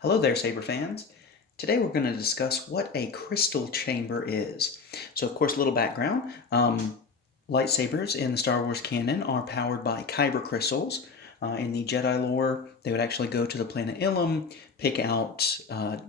Hello there, Saber fans. Today we're going to discuss what a crystal chamber is. So, of course, a little background. Lightsabers in the Star Wars canon are powered by kyber crystals. In the Jedi lore, they would actually go to the planet Ilum, pick out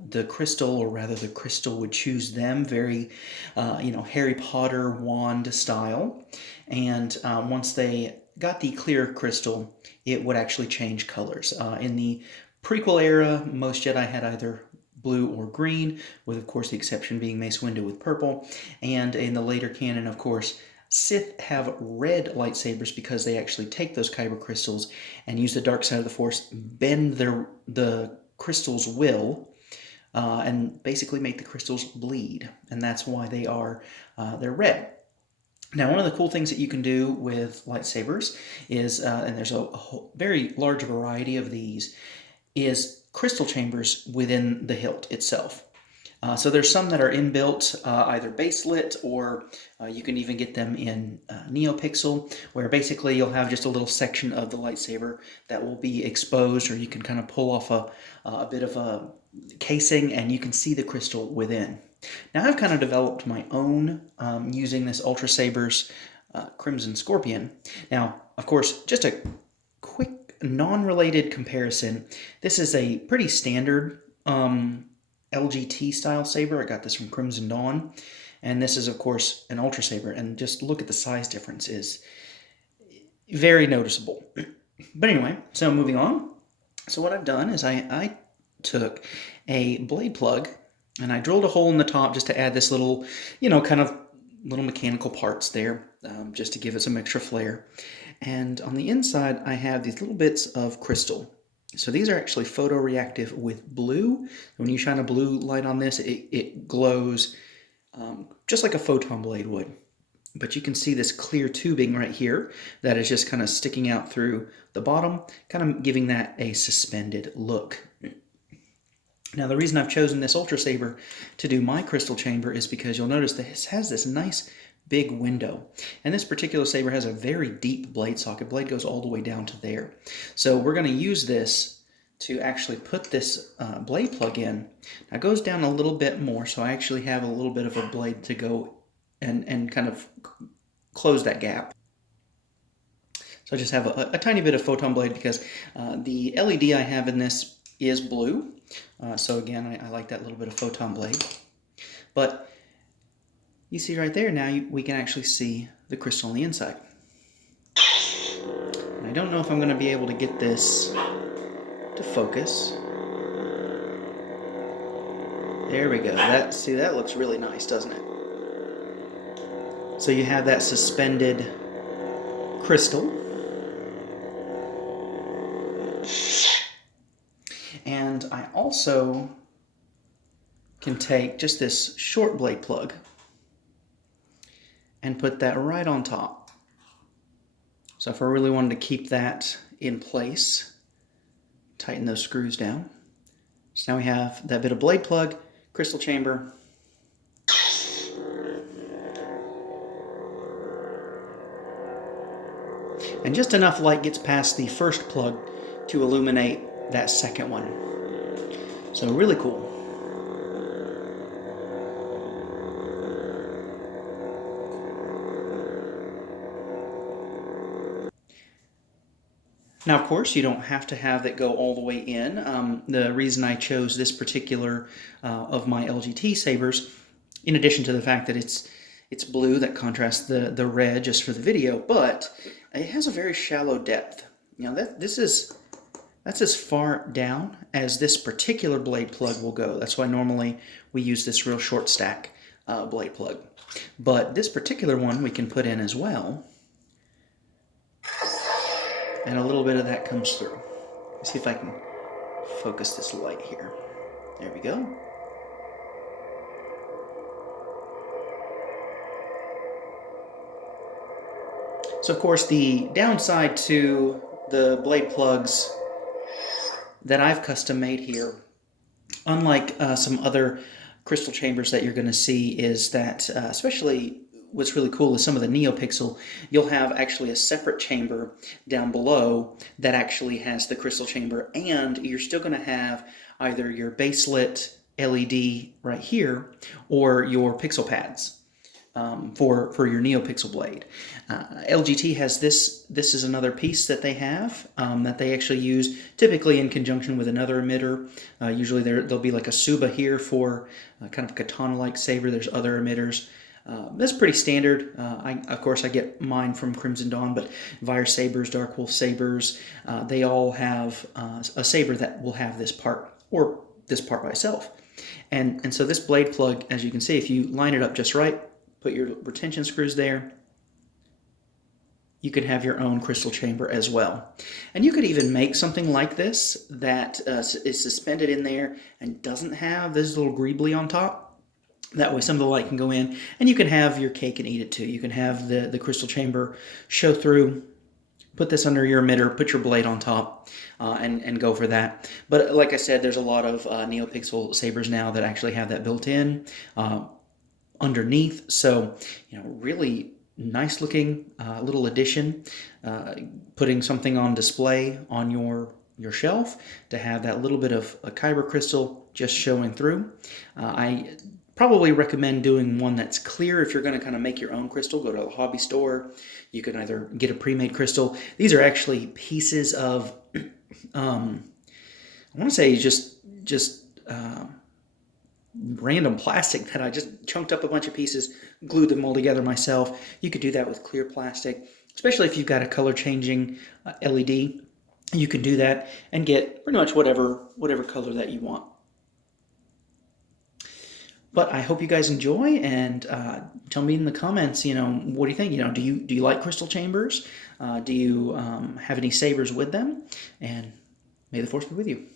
the crystal, or rather, the crystal would choose them, very, Harry Potter wand style. And once they got the clear crystal, it would actually change colors. In the prequel era, most Jedi had either blue or green, with of course the exception being Mace Windu with purple. And in the later canon, of course, Sith have red lightsabers because they actually take those kyber crystals and use the dark side of the Force, bend the crystal's will, and basically make the crystals bleed, and that's why they're red. Now, one of the cool things that you can do with lightsabers is, and there's a very large variety of these, is crystal chambers within the hilt itself. So there's some that are inbuilt, either baselit, or you can even get them in NeoPixel, where basically you'll have just a little section of the lightsaber that will be exposed, or you can kind of pull off a bit of a casing and you can see the crystal within. Now I've kind of developed my own using this Ultra Saber's Crimson Scorpion. Now, of course, just a quick non-related comparison. This is a pretty standard LGT style saber. I got this from Crimson Dawn, and this is of course an Ultra Saber, and just look at the size difference is very noticeable. But anyway, so moving on. So what I've done is I took a blade plug and I drilled a hole in the top just to add this little, kind of little mechanical parts there, just to give it some extra flair. And on the inside, I have these little bits of crystal. So these are actually photoreactive with blue. When you shine a blue light on this, it glows just like a photon blade would. But you can see this clear tubing right here that is just kind of sticking out through the bottom, kind of giving that a suspended look. Now, the reason I've chosen this Ultra Saber to do my crystal chamber is because you'll notice that it has this nice big window. And this particular saber has a very deep blade socket. Blade goes all the way down to there. So we're going to use this to actually put this blade plug in. Now it goes down a little bit more, so I actually have a little bit of a blade to go and kind of close that gap. So I just have a tiny bit of photon blade because the LED I have in this is blue. So again, I like that little bit of photon blade. But you see right there now, we can actually see the crystal on the inside. And I don't know if I'm going to be able to get this to focus. There we go. That looks really nice, doesn't it? So you have that suspended crystal. And I also can take just this short blade plug and put that right on top. So if I really wanted to keep that in place, tighten those screws down. So now we have that bit of blade plug, crystal chamber, and just enough light gets past the first plug to illuminate that second one. So really cool. Now, of course, you don't have to have it go all the way in. The reason I chose this particular of my LGT sabers, in addition to the fact that it's blue that contrasts the red just for the video, but it has a very shallow depth. That's as far down as this particular blade plug will go. That's why normally we use this real short stack blade plug. But this particular one we can put in as well. And a little bit of that comes through. Let's see if I can focus this light here. There we go. So of course the downside to the blade plugs that I've custom made here, unlike some other crystal chambers that you're going to see, is that especially what's really cool is some of the NeoPixel, you'll have actually a separate chamber down below that actually has the crystal chamber, and you're still going to have either your baselit LED right here or your pixel pads. For your NeoPixel blade. LGT has this. This is another piece that they have that they actually use typically in conjunction with another emitter. Usually there'll be like a Suba here for kind of a katana-like saber. There's other emitters. That's pretty standard. Of course, I get mine from Crimson Dawn, but Vire sabers, Dark Wolf sabers, they all have a saber that will have this part or this part by itself. And so this blade plug, as you can see, if you line it up just right, put your retention screws there, you can have your own crystal chamber as well. And you could even make something like this that is suspended in there and doesn't have this little greebly on top. That way some of the light can go in, and you can have your cake and eat it too. You can have the crystal chamber show through, put this under your emitter, put your blade on top, and go for that. But like I said, there's a lot of NeoPixel sabers now that actually have that built in underneath. So, really nice looking little addition. Putting something on display on your shelf to have that little bit of a kyber crystal just showing through. I probably recommend doing one that's clear. If you're going to kind of make your own crystal, go to a hobby store. You can either get a pre-made crystal. These are actually pieces of, I want to say just random plastic that I just chunked up a bunch of pieces, glued them all together myself. You could do that with clear plastic, especially if you've got a color changing LED. You can do that and get pretty much whatever color that you want. But I hope you guys enjoy, and tell me in the comments, what do you think? Do you like crystal chambers? Do you have any sabers with them? And may the force be with you.